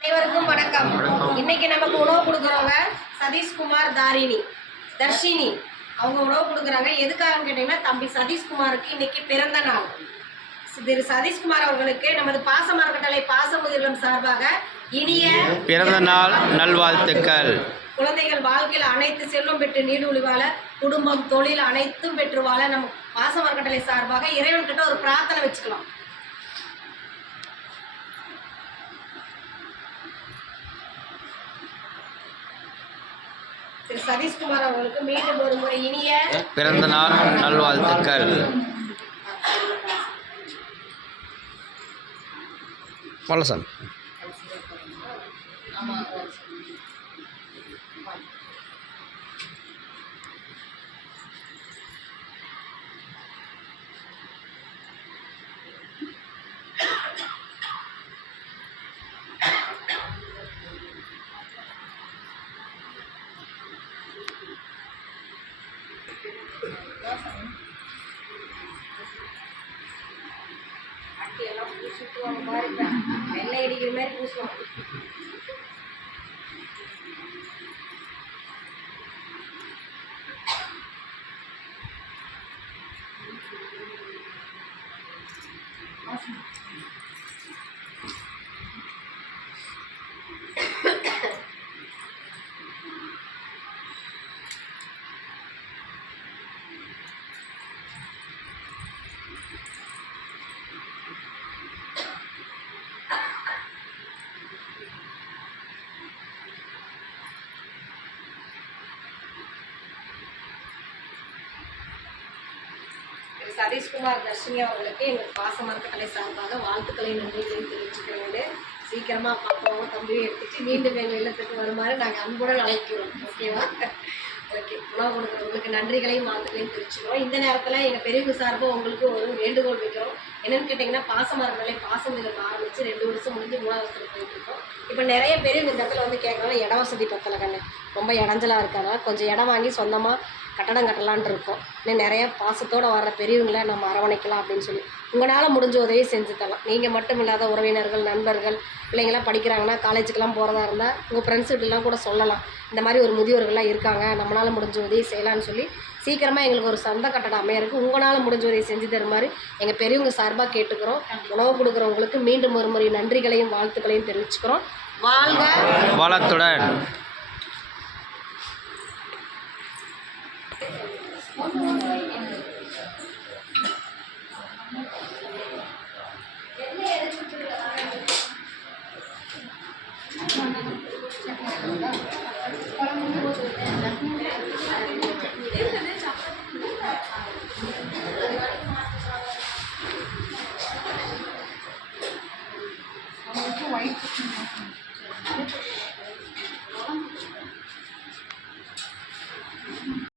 அனைவருக்கும் வணக்கம். இன்னைக்கு நமக்கு உணவு கொடுக்குறவங்க சதீஷ்குமார் தர்ஷினி அவங்க உணவு கொடுக்குறாங்க. எதுக்காக கேட்டீங்கன்னா, தம்பி சதீஷ்குமாருக்கு இன்னைக்கு பிறந்த நாள். திரு சதீஷ்குமார் அவர்களுக்கு நமது பாசமரக்கட்டளை பாசமுதிர்லம் சார்பாக இனிய பிறந்த நாள் நல்வாழ்த்துக்கள். குழந்தைகள் வாழ்க்கையில் அனைத்து செல்வம் பெற்று நீடூழி வாழ, குடும்பம் தொழில் அனைத்தும் பெற்று வாழ நம்ம பாசமரக்கட்டளை சார்பாக இறைவன்கிட்ட ஒரு பிரார்த்தனை வச்சுக்கலாம். திரு சதீஷ்குமார் அவர்களுக்கு மீண்டும் ஒரு முறை இனிய பிறந்த நாள் நல்வாழ்த்துக்கள். வணக்கம். எல்லாம் பூசிட்டுவாங்க பாருங்க, வெள்ளை அடிக்கிற மாதிரி பூசுவாங்க. சதீஷ்குமார் தர்ஷினி அவர்களுக்கு எங்கள் பாசமரக்கட்டளை சார்பாக வாழ்த்துக்களை நன்றிகளையும் தெரிவிச்சுக்கிறேன். சீக்கிரமாக பாப்பாவும் தம்பியும் எடுத்துட்டு மீண்டும் எங்கள் இல்லத்துக்கு வருமாறு நாங்கள் அன்புடன் அழைக்கிறோம். ஓகேவா? ஓகே. உணவு கொடுக்குறவங்களுக்கு நன்றிகளையும் வாழ்த்துக்களையும் தெரிவிச்சுக்கிறோம். இந்த நேரத்தில் எங்கள் பெரியவங்க சார்பாக உங்களுக்கு ஒரு வேண்டுகோள் வைக்கிறோம். என்னென்னு கேட்டிங்கன்னா, பாசமரக்கட்டளை பாசமுதிர்லம் ஆரம்பித்து 2 வருஷம் முடிஞ்சு 3ஆவது வருஷத்தில் போயிட்டுருக்கோம். இப்போ நிறைய பெரியவங்க இந்த இடத்துல வந்து கேட்குறாங்க, இட வசதி பத்தலை கண்ணு, ரொம்ப இடைஞ்சலாக இருக்காங்க, கொஞ்சம் இடம் வாங்கி சொந்தமாக கட்டடம் கட்டலான்ட்டு இருக்கோம். இன்னும் நிறைய பாசத்தோடு வர்ற பெரியவங்களை நம்ம அரவணைக்கலாம் அப்படின்னு சொல்லி உங்களால் முடிஞ்ச உதவி செஞ்சு தரலாம். நீங்கள் மட்டும் இல்லாத உறவினர்கள், நண்பர்கள், பிள்ளைங்களாம் படிக்கிறாங்கன்னா காலேஜுக்கெல்லாம் போகிறதா இருந்தால் உங்கள் ஃப்ரெண்ட்ஸுக்கிட்டலாம் கூட சொல்லலாம். இந்த மாதிரி ஒரு முதியோர்கள்லாம் இருக்காங்க, நம்மளால் முடிஞ்ச உதவி செய்யலான்னு சொல்லி சீக்கிரமாக எங்களுக்கு ஒரு சொந்த கட்டடம் அமையறதுக்கு உங்களால் முடிஞ்ச உதவி செஞ்சு தருமாறு எங்கள் பெரியவங்க சார்பாக கேட்டுக்கிறோம். உணவு கொடுக்குறவங்களுக்கு மீண்டும் ஒரு முறை நன்றிகளையும் வாழ்த்துக்களையும் தெரிவிச்சுக்கிறோம். வாழ்க வளத்துடன்.